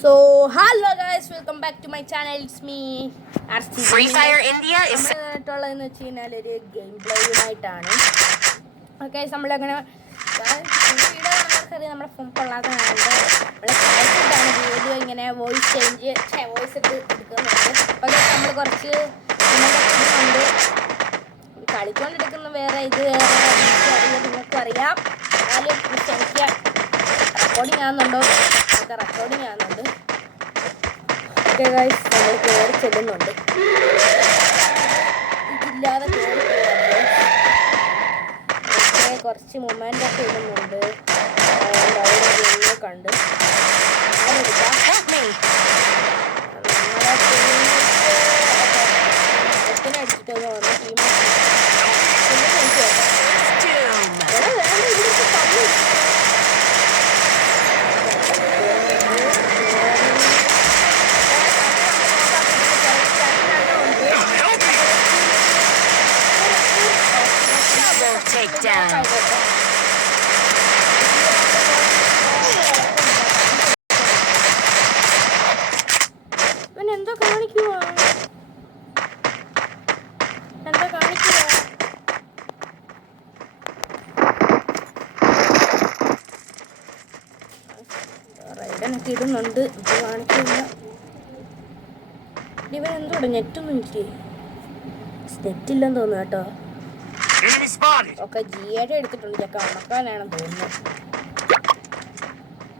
So, hello guys, welcome back to my channel. It's me, RC. Free Fire India is നമ്മളായിട്ടുള്ളതെന്ന് വെച്ച് കഴിഞ്ഞാൽ ഒരു game പ്ലേയുമായിട്ടാണ്. Okay, നമ്മളങ്ങനെ video നമുക്കറിയാം നമ്മുടെ ഫോൺ കൊള്ളാത്തതുകൊണ്ട് നമ്മൾ കളിച്ചിട്ടാണ് വീഡിയോ ഇങ്ങനെ വോയിസ് ഇട്ട് എടുക്കുന്നുണ്ട്. അപ്പോൾ നമ്മൾ കുറച്ച് ഇടുന്നുണ്ട്. കളിച്ചുകൊണ്ടെടുക്കുന്ന വേറെ ഇത് നിങ്ങൾക്കും അറിയാം. എന്നാലും എനിക്ക് റെക്കോർഡിങ് ആകുന്നുണ്ടോ? റെക്കോർഡിങ് ആകുന്നുണ്ട്. ഓക്കെ ഗൈസ്, നമ്മൾ കയറി ചെല്ലുന്നുണ്ട്. ഇതില്ലാതെ കയറി പോകുന്നുണ്ട്. ഓക്കെ, കുറച്ച് മൊമെൻ്റ് ഒക്കെ ഇടുന്നുണ്ട്. അവിടെ കണ്ട് അതെടുക്കാം. നമ്മളെ ടീമേറ്റ് വന്ന് ടീമേറ്റ് takedown. എന്തോ കാണിക്കുവാ, എന്തോ കാണിക്കുക. റൈഡനൊക്കെ ഇടുന്നുണ്ട്. ഇത് കാണിക്കില്ല. ഇവൻ എന്തോടെ നെറ്റൊന്നും ഇല്ലേ? നെറ്റില്ലെന്ന് തോന്നുന്നു കേട്ടോ. ഓക്കെ, ജിയുടെ എടുത്തിട്ടുണ്ട്. ചെക്ക അമ്മക്കാനാണെന്ന് തോന്നുന്നു.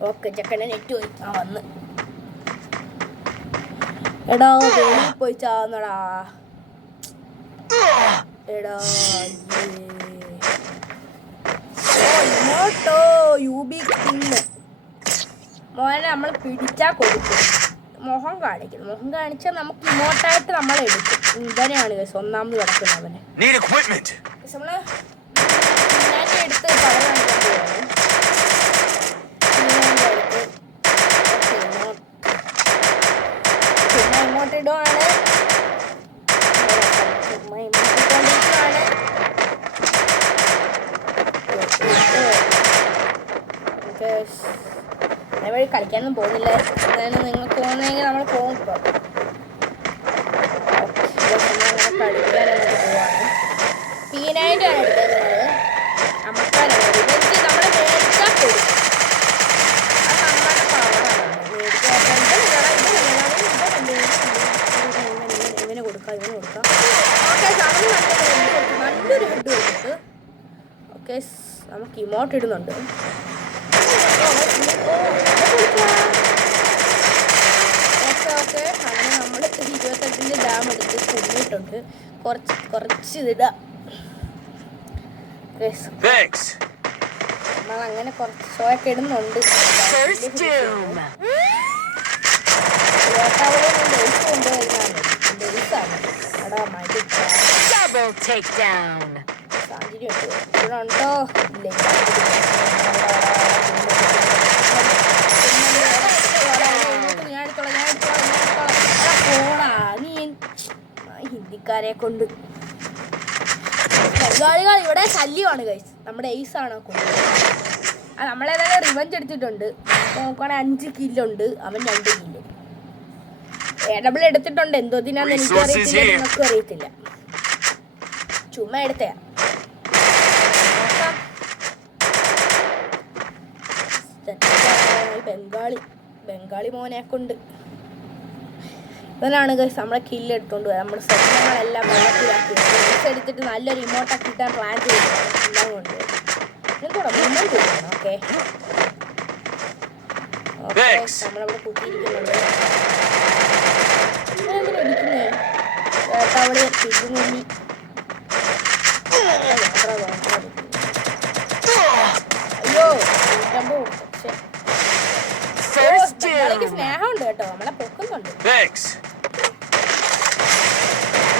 ഓക്കെ, ചെക്കനെ നെറ്റ് പോയി വന്ന്. എടാ വെളിയിൽ പോയി ചാന്നടാ. എടാ ഇങ്ങോട്ടോ യൂബി കിങ് മോനെ നമ്മൾ പിടിച്ചാൽ കൊടുക്കും. മുഖം കാണിക്കും. മുഖം കാണിച്ചാൽ നമുക്ക് ഇമോട്ടായിട്ട് നമ്മളെടുക്കും. ഇതനെയാണ് കേസ് ഒന്നാമത് കിടക്കുന്നത്. അവനെ നമ്മള് എടുത്ത് കളർ കാണിക്കാൻ പോവാണ്. ചുമ്മാ ഇങ്ങോട്ട് ഇടുവാണ്. ചുമ്മാ ഇങ്ങോട്ട് ഇട്ടുകൊണ്ടിരിക്കുവാണ്. അതേവഴി കളിക്കാനൊന്നും പോകുന്നില്ല. എന്തായാലും നിങ്ങൾക്ക് തോന്നുന്നെങ്കിൽ നമ്മൾ പോകും. ഇപ്പോൾ അങ്ങനെ കളിക്കാനൊക്കെ പോവാണ്. P90 ആണ് എടുക്കുന്നത്. അമ്മക്കാരാണ് റിവെഞ്ച്. നമ്മൾ മേടിച്ചാൽ കൊടുക്കും. അത് നമ്മുടെ പവറാണ്. ഇവന് കൊടുക്കാം, ഇവന് കൊടുക്കാം. ഓക്കെ, നല്ലൊരു ഹെഡ് കൊടുത്തിട്ട്. ഓക്കെ, നമുക്ക് ഇമോട്ട് ഇടുന്നുണ്ട്. ഓക്കെ, അങ്ങനെ നമ്മൾ 28 ഡാം എടുത്ത് കുഞ്ഞിട്ടുണ്ട്. കുറച്ച് ഇതിടാം. നമ്മളങ്ങനെ കുറച്ച് ഷോയൊക്കെ ഇടുന്നുണ്ട്. ഉണ്ടോ ഇല്ല. ഹിന്ദിക്കാരെ കൊണ്ട് ബംഗാളികൾ ഇവിടെ ശല്യമാണ് ഗൈസ്. നമ്മുടെ എയ്സാണ് കൊണ്ടുപോകുന്നത്. നമ്മളേതായാലും റിവഞ്ച് എടുത്തിട്ടുണ്ട്. നോക്കുകയാണെങ്കിൽ 5 കില്ലുണ്ട്. അവൻ 2 കില്ല്. ഡബിൾ എടുത്തിട്ടുണ്ട്. എന്തോതിനാന്ന് എനിക്കും അറിയത്തില്ല, നിങ്ങൾക്കും അറിയത്തില്ല. ചുമ്മാ എടുത്തയാ. ബംഗാളി മോനെ കൊണ്ട് ഇവനാണ് ഗൈസ് നമ്മളെ കില്ല് എടുത്തുകൊണ്ട് വരാം. നമ്മുടെ സ്വപ്നങ്ങളെല്ലാം വെള്ളത്തിലാക്കി എടുത്തിട്ട് നല്ലൊരു ഇമോട്ടൊക്കെ കിട്ടാൻ പ്ലാൻ ചെയ്തിട്ടാണ് എല്ലാം കൊണ്ട് എന്തോടാ മുന്നോട്ട് ചെയ്യണം. ഓക്കെ, നമ്മളവിടെ കുത്തിയിരിക്കുന്നുണ്ട്. എന്തിനാ ഇരിക്കുന്നേ? അവിടെ തിരിഞ്ഞി അയ്യോ 150. പക്ഷേ സ്നേഹമുണ്ട് കേട്ടോ, നമ്മളെ പൊക്കുന്നുണ്ട്.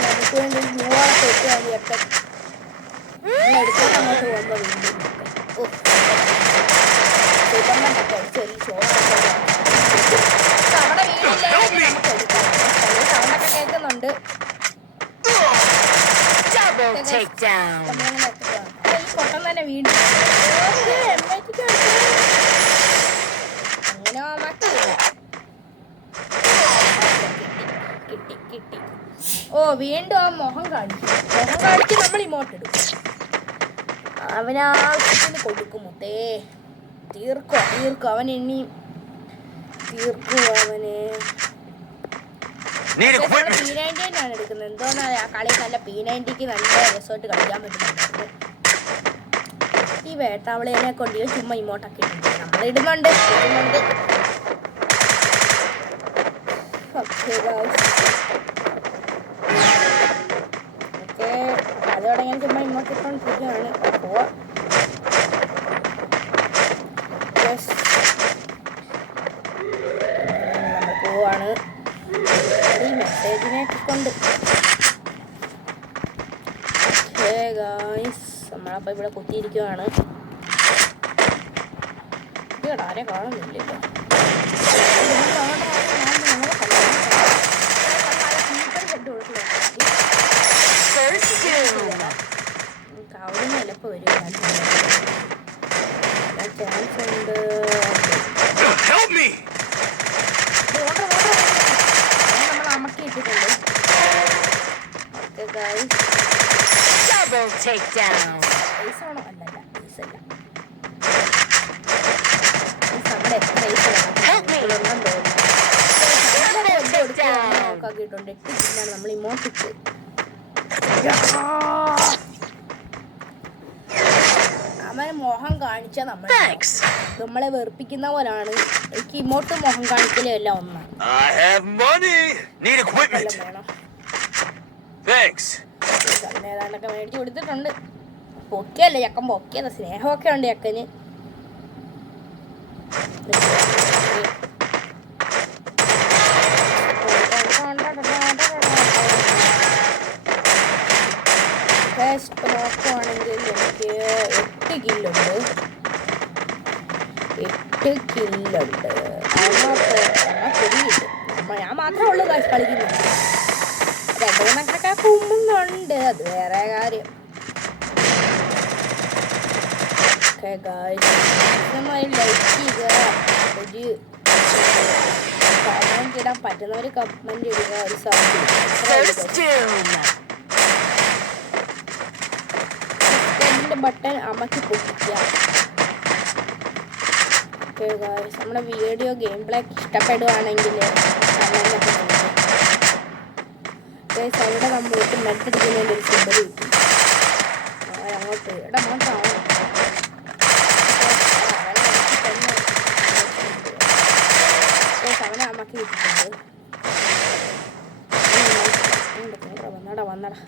നമുക്ക് വേണ്ടി യൂളൊക്കെ ഇട്ട് മതിയൊക്കെ എടുക്കാൻ അങ്ങോട്ട് പോകുമ്പോൾ വീണ്ടും സൂപ്പർമാനൊക്കെ അടിച്ചൊരു ഷോട്ടൊക്കെ അവിടെ വീടില്ലേ നമുക്ക് എടുക്കാം. സൗണ്ടൊക്കെ കേൾക്കുന്നുണ്ട്. നമ്മളിങ്ങനെ ഈ പൊട്ടം തന്നെ വീണ്ടും അങ്ങനെ വീണ്ടും ആ മുഖം കാണിക്കും. മുഖം കാണിച്ച് നമ്മൾ ഇമോട്ട് ഇടും. അവനാവശ്യത്തിന് കൊടുക്കും മുത്തേ. തീർക്കും അവൻ ഇനി തീർക്കും അവന്. P90 ആണ് എടുക്കുന്നത്. എന്തോന്നാ ആ കളി നല്ല P90ക്ക് നല്ല രസമായിട്ട് കളിക്കാൻ പറ്റുന്നുണ്ട്. ഈ വേട്ടാവളിയെ കൊണ്ട് ചുമ്മാ ഇമോട്ടൊക്കെ ഇടുന്നുണ്ട്. നമ്മൾ ഇടുന്നുണ്ട്. ഓക്കെ അത് തുടങ്ങിയാൽ ചുമ്മാ ഇമോട്ട് ഇട്ടുകൊണ്ടിരിക്കുകയാണ്. അപ്പോൾ നമ്മൾ പോവാണ് ഈ മെസ്സേജിനെ കൊണ്ട്. നമ്മളപ്പോൾ ഇവിടെ കുത്തിയിരിക്കുകയാണ്. ഇവിടെ ആരെ കാണുന്നില്ലല്ലോ. അവിടെ നിലപ്പ് വരും ചാൻസ് ഉണ്ട്. നമ്മൾ അമക്കി ഇട്ടിട്ടുണ്ട്. ഐസാണോ? അല്ലല്ല ഐസല്ല. നമ്മുടെ എത്ര ഐസുണ്ട്. 8 കില്ലാണ് നമ്മൾ ഇമോട്ടിട്ട്. അവൻ മോഹം കാണിച്ച നമ്മളെ വെറുപ്പിക്കുന്ന പോലാണ്. എനിക്ക് ഇമോട്ട് മോഹം കാണിക്കലും എല്ലാം ഒന്നാണ്. ഏതാണ്ടൊക്കെ മേടിച്ചു കൊടുത്തിട്ടുണ്ട്. പൊക്കിയല്ലേ ചക്കൻ, പൊക്കിയല്ല. സ്നേഹമൊക്കെ ഉണ്ട് ചക്കന്. നോക്കുവാണെങ്കിൽ എനിക്ക് 8 കില്ലുണ്ട്. ഞാൻ മാത്രമേ ഉള്ളൂ കളിക്കുന്നത്. 2 കുമ്പുന്നുണ്ട്. അത് വേറെ കാര്യം. ലൈക്ക് ചെയ്യുക. കമന്റ് ഇടാൻ പറ്റുന്നവർ കമന്റ് ഇടുക. ഒരു സബ്സ്ക്രൈബിന്റെ ബട്ടൺ അമക്കി പൊട്ടിക്കുക. നമ്മുടെ വീഡിയോ ഗെയിം പ്ലേ ഇഷ്ടപ്പെടുവാണെങ്കിൽ അവിടെ നമ്മൾക്ക് നെറ്റടിക്കുന്നതിൻ്റെ ഒരു സിമ്പൽ കിട്ടി. അങ്ങോട്ട് ഇവിടെ മാത്രമാണ് അവനെ അമ്മക്ക് കിട്ടിയിട്ടുണ്ട്. വന്നടാ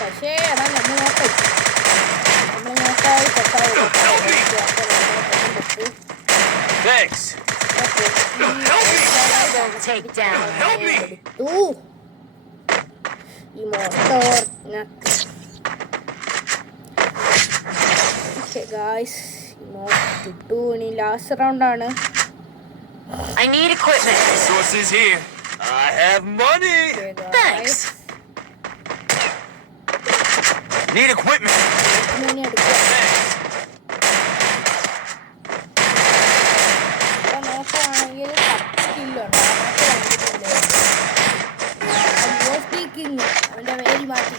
പക്ഷേ അതാ നമ്മൾ നോക്കാം. ലാസ്റ്റ് റൗണ്ട് ആണ്. I need equipment. Resources here. I have money. Thanks. Need equipment. നോക്കുകയാണെങ്കിൽ 10 കില്ലുണ്ട്. USB കിങ് അവൻ്റെ പേര് മാറ്റി.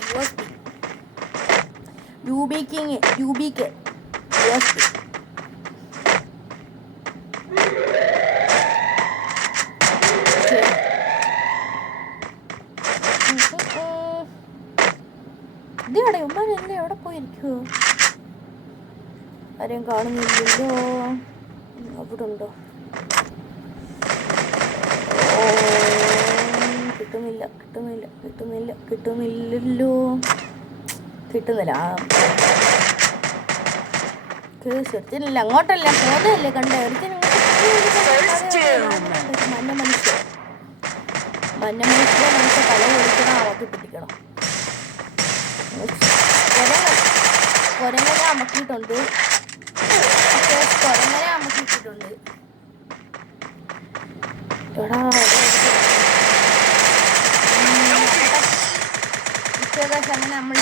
USB king UBK USB. ഇതേടെ ഉമ്മാരെല്ലാം എവിടെ പോയിരിക്കുമോ? ആരെയും കാണുന്നില്ലല്ലോ. അവിടെ ഉണ്ടോ? കിട്ടുന്നില്ല. ഒരുത്തിനില്ല. അങ്ങോട്ടല്ല പോകുന്നതല്ലേ കണ്ടേ. ഒരുത്തിന് മഞ്ഞ മനുഷ്യ തല പൊളിക്കണം. അവർക്ക് പിടിക്കണം. കൊരങ്ങനെ അമക്കിയിട്ടുണ്ട്. എടാ അങ്ങനെ നമ്മൾ